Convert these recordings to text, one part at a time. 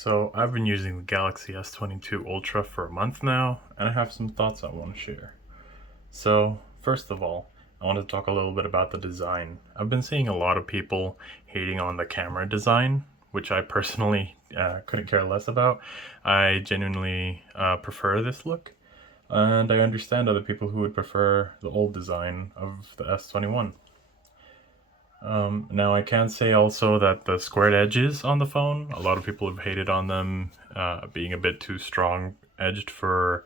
So I've been using the Galaxy S22 Ultra for a month now, and I have some thoughts I want to share. So first of all, I want to talk a little bit about the design. I've been seeing a lot of people hating on the camera design, which I personally couldn't care less about. I genuinely prefer this look, and I understand other people who would prefer the old design of the S21. Now I can say also that the squared edges on the phone, a lot of people have hated on them being a bit too strong edged for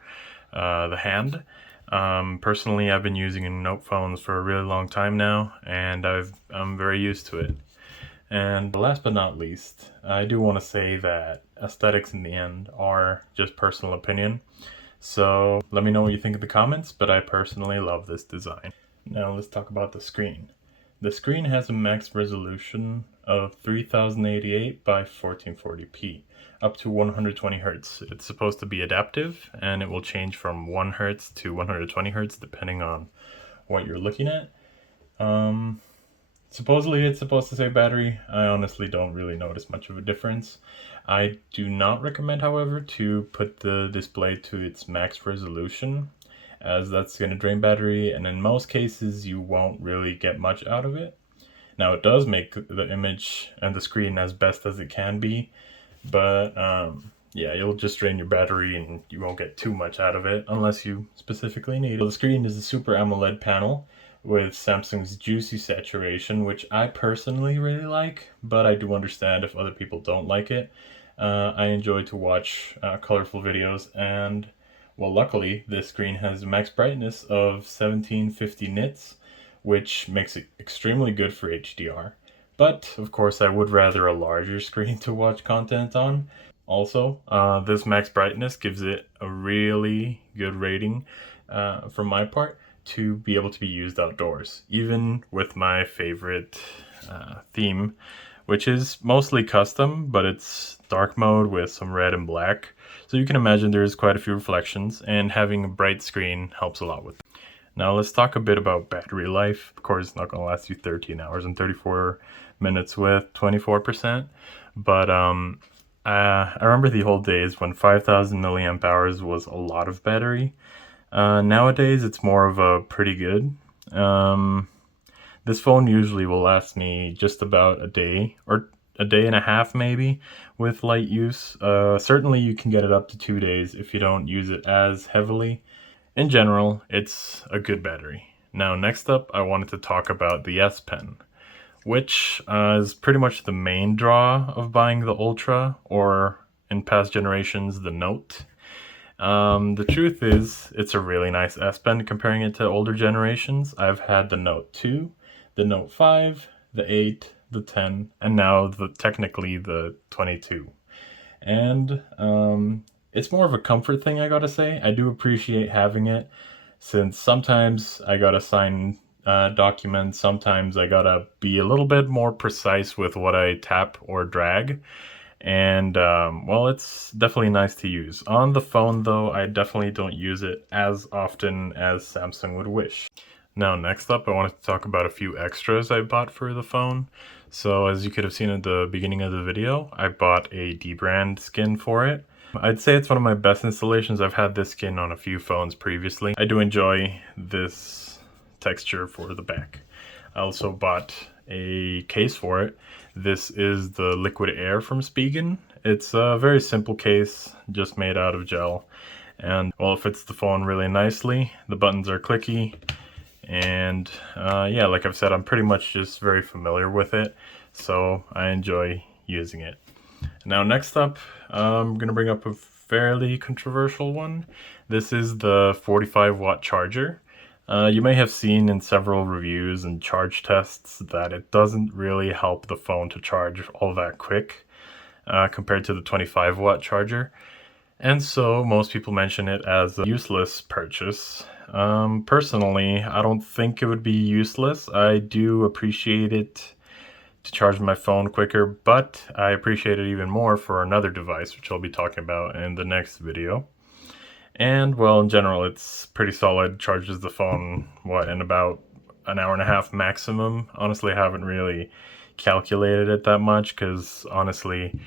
the hand. Personally, I've been using Note phones for a really long time now, and I'm very used to it. And last but not least, I do want to say that aesthetics in the end are just personal opinion. So let me know what you think in the comments, but I personally love this design. Now let's talk about the screen. The screen has a max resolution of 3088 by 1440p, up to 120 Hz. It's supposed to be adaptive, and it will change from 1 Hz to 120 Hz depending on what you're looking at. Supposedly it's supposed to save battery. I honestly don't really notice much of a difference. I do not recommend, however, to put the display to its max resolution, as that's going to drain battery, and in most cases you won't really get much out of it. Now it does make the image and the screen as best as it can be, but yeah, you'll just drain your battery and you won't get too much out of it unless you specifically need it. So the screen is a Super AMOLED panel with Samsung's juicy saturation, which I personally really like, but I do understand if other people don't like it. I enjoy to watch colorful videos, and well, luckily this screen has a max brightness of 1750 nits, which makes it extremely good for HDR. But of course I would rather a larger screen to watch content on. Also, this max brightness gives it a really good rating from my part to be able to be used outdoors, even with my favorite theme, which is mostly custom, but it's dark mode with some red and black. So you can imagine there's quite a few reflections, and having a bright screen helps a lot with it. Now let's talk a bit about battery life. Of course, it's not going to last you 13 hours and 34 minutes with 24%, but I remember the old days when 5,000 milliamp hours was a lot of battery. Nowadays, it's more of a pretty good. This phone usually will last me just about a day or a day and a half maybe with light use. Certainly you can get it up to 2 days if you don't use it as heavily. In general, it's a good battery. Now next up, I wanted to talk about the S Pen, which is pretty much the main draw of buying the Ultra, or in past generations, the Note. The truth is, it's a really nice S Pen comparing it to older generations. I've had the Note 2, the Note 5, the 8, the 10, and now technically the 22. And it's more of a comfort thing, I gotta say. I do appreciate having it, since sometimes I gotta sign documents, sometimes I gotta be a little bit more precise with what I tap or drag. And well, it's definitely nice to use. On the phone though, I definitely don't use it as often as Samsung would wish. Now next up, I wanted to talk about a few extras I bought for the phone. So as you could have seen at the beginning of the video, I bought a DBRAND skin for it. I'd say it's one of my best installations. I've had this skin on a few phones previously. I do enjoy this texture for the back. I also bought a case for it. This is the Liquid Air from Spigen. It's a very simple case, just made out of gel. And well, it fits the phone really nicely. The buttons are clicky. And yeah, like I've said, I'm pretty much just very familiar with it, so I enjoy using it. Now next up, I'm going to bring up a fairly controversial one. This is the 45 watt charger. You may have seen in several reviews and charge tests that it doesn't really help the phone to charge all that quick compared to the 25 watt charger. And so most people mention it as a useless purchase. Personally, I don't think it would be useless. I do appreciate it to charge my phone quicker, but I appreciate it even more for another device, which I'll be talking about in the next video. And well, in general, it's pretty solid. Charges the phone, in about an hour and a half maximum. Honestly, I haven't really calculated it that much, because honestly,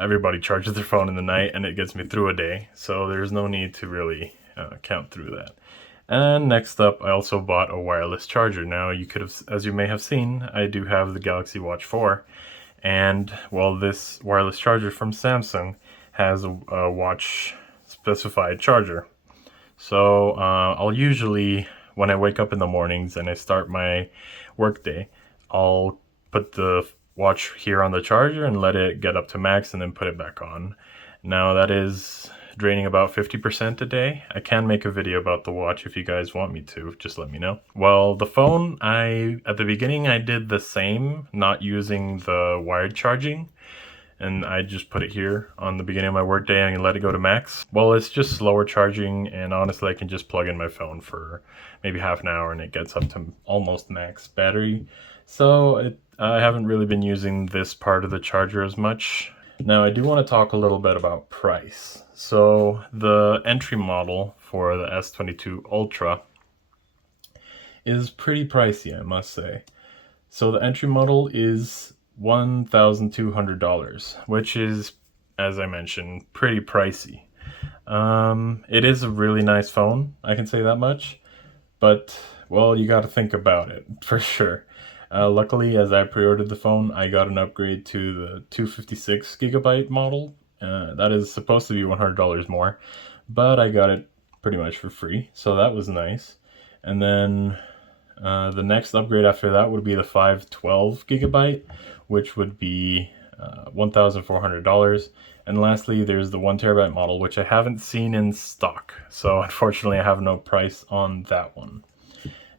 everybody charges their phone in the night and it gets me through a day, so there's no need to really count through that. And next up, I also bought a wireless charger. Now, you could have, as you may have seen, I do have the Galaxy Watch 4, and well, this wireless charger from Samsung has a watch specified charger. So I'll usually, when I wake up in the mornings and I start my workday, I'll put the watch here on the charger and let it get up to max and then put it back on. Now that is draining about 50% a day. I can make a video about the watch if you guys want me to, just let me know. Well, the phone, at the beginning I did the same, not using the wired charging, and I just put it here on the beginning of my workday and let it go to max. Well, it's just slower charging, and honestly I can just plug in my phone for maybe half an hour and it gets up to almost max battery. So I haven't really been using this part of the charger as much. Now I do want to talk a little bit about price. So the entry model for the S22 Ultra is pretty pricey, I must say. So the entry model is $1,200, which is, as I mentioned, pretty pricey. It is a really nice phone, I can say that much, but well, you got to think about it for sure. Luckily, as I pre-ordered the phone, I got an upgrade to the 256 gigabyte model. That is supposed to be $100 more, but I got it pretty much for free, so that was nice. And then the next upgrade after that would be the 512 gigabyte, which would be $1,400. And lastly, there's the 1 terabyte model, which I haven't seen in stock, so unfortunately I have no price on that one.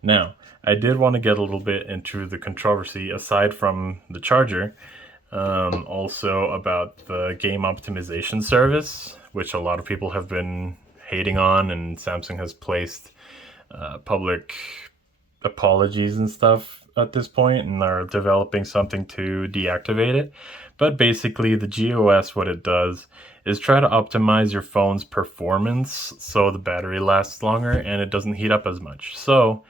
Now, I did want to get a little bit into the controversy, aside from the charger, also about the game optimization service, which a lot of people have been hating on, and Samsung has placed public apologies and stuff at this point and are developing something to deactivate it. But basically the GOS, what it does is try to optimize your phone's performance so the battery lasts longer and it doesn't heat up as much. So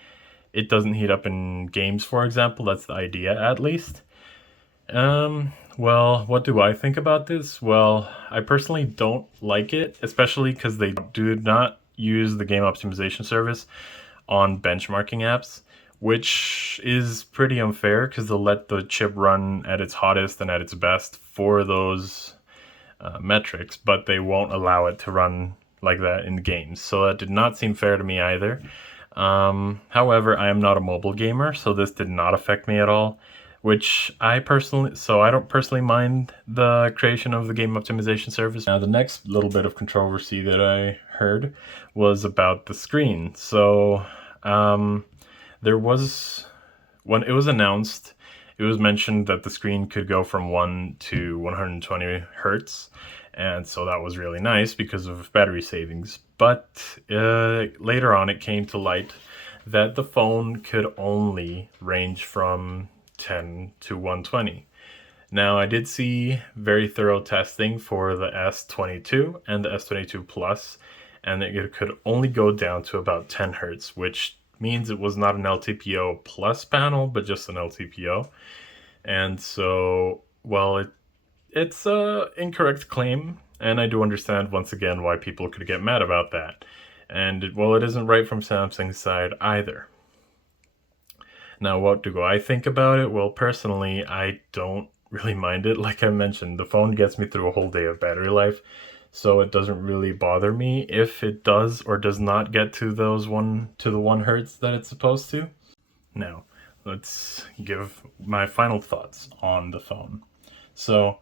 it doesn't heat up in games, for example. That's the idea, at least. Well, what do I think about this? Well, I personally don't like it, especially because they do not use the game optimization service on benchmarking apps, which is pretty unfair because they'll let the chip run at its hottest and at its best for those metrics, but they won't allow it to run like that in games. So that did not seem fair to me either. However, I am not a mobile gamer, so this did not affect me at all, which I don't personally mind the creation of the game optimization service. Now, the next little bit of controversy that I heard was about the screen. So, there was, when it was announced, it was mentioned that the screen could go from 1 to 120 hertz, and so that was really nice because of battery savings. But later on it came to light that the phone could only range from 10 to 120. Now, I did see very thorough testing for the S22 and the S22 Plus, and it could only go down to about 10 hertz, which means it was not an LTPO plus panel, but just an LTPO. And so, well, it's a incorrect claim, and I do understand once again why people could get mad about that. And it isn't right from Samsung's side either. Now, what do I think about it? Well, personally, I don't really mind it. Like I mentioned, the phone gets me through a whole day of battery life, so it doesn't really bother me if it does or does not get to the 1 hertz that it's supposed to. Now, let's give my final thoughts on the phone. So,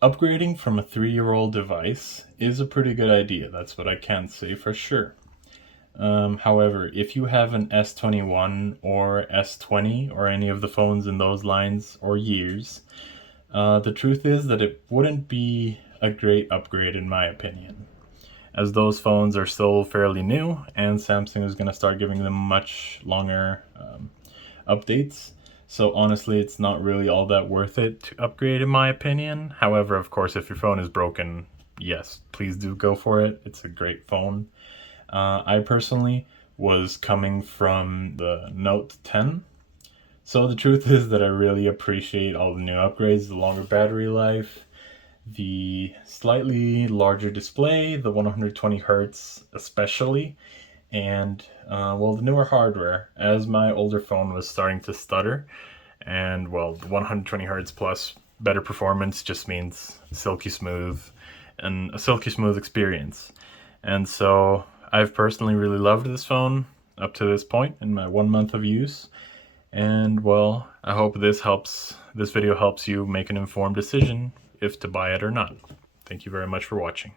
upgrading from a 3-year-old device is a pretty good idea. That's what I can say for sure. However, if you have an S21 or S20 or any of the phones in those lines or years, the truth is that it wouldn't be a great upgrade in my opinion, as those phones are still fairly new and Samsung is going to start giving them much longer updates. So honestly, it's not really all that worth it to upgrade in my opinion. However, of course, if your phone is broken, yes, please do go for it. It's a great phone. I personally was coming from the Note 10. So the truth is that I really appreciate all the new upgrades, the longer battery life, the slightly larger display, the 120 hertz especially, and well, the newer hardware, as my older phone was starting to stutter, and well, the 120 hertz plus better performance just means silky smooth and a silky smooth experience. And so I've personally really loved this phone up to this point in my 1 month of use. And well, I hope this video helps you make an informed decision if to buy it or not. Thank you very much for watching.